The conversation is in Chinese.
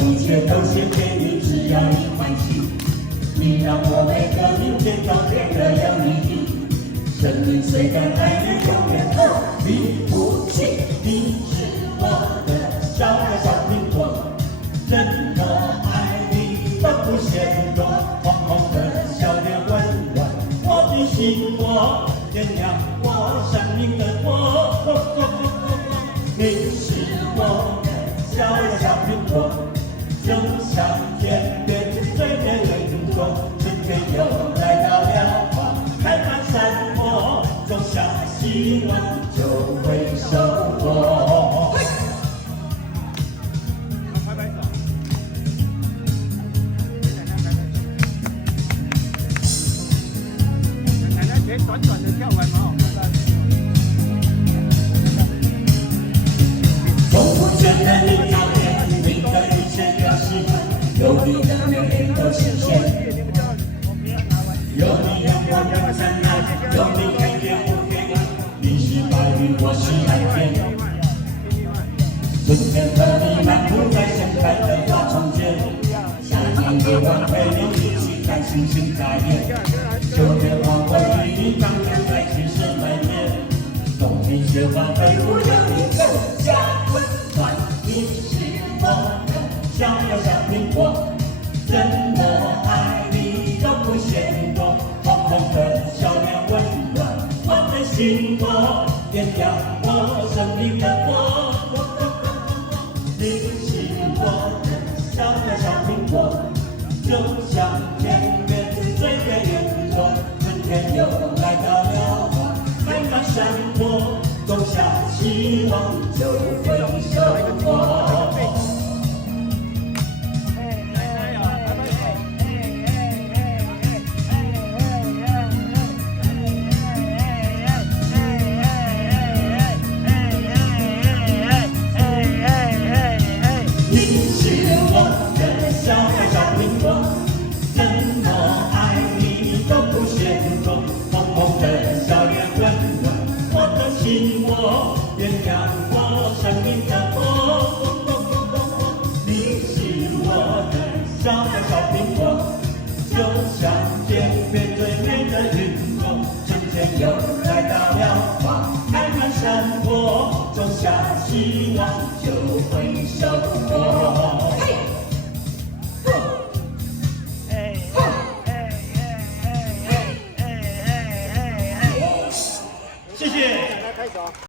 一切都献给你，只要你欢喜。你让我每个明天都变得有意义。生命虽然爱恋永远和你不弃，你是我的小呀小苹果，怎么爱你都不嫌多。红红的笑脸温暖我的心窝，点亮我生命的火。你是我的小呀小苹果，就像天边最美的云朵，春天又来到了，花开满山坡，种下希望就会收获。拍拍手。奶奶腿短短的跳完蛮好看的。从不觉得你讨厌，你的一切表示，有你的每天都新鲜。有你阳光的灿烂，有你黑夜不黑暗，你是白云，我是蓝天。春天和你漫步在盛开的花丛间，夏天夜晚陪你一起看星星眨眼，秋天黄昏与你荡漾在青石门面，冬天雪花飞舞有你更加温暖。你是我的小呀小苹果，怎么爱你都不嫌多。红的笑脸温暖我的心窝，点亮我生命的火。你是我的小呀小苹果，就像天边最美的云朵，春天又来到了，花开满山坡，种下希望就会收获。点亮我生命的火，你是我的小呀小苹果，就像天边最美的云朵，春天又来到了，花开满山坡，种下希望就会收获。谢谢。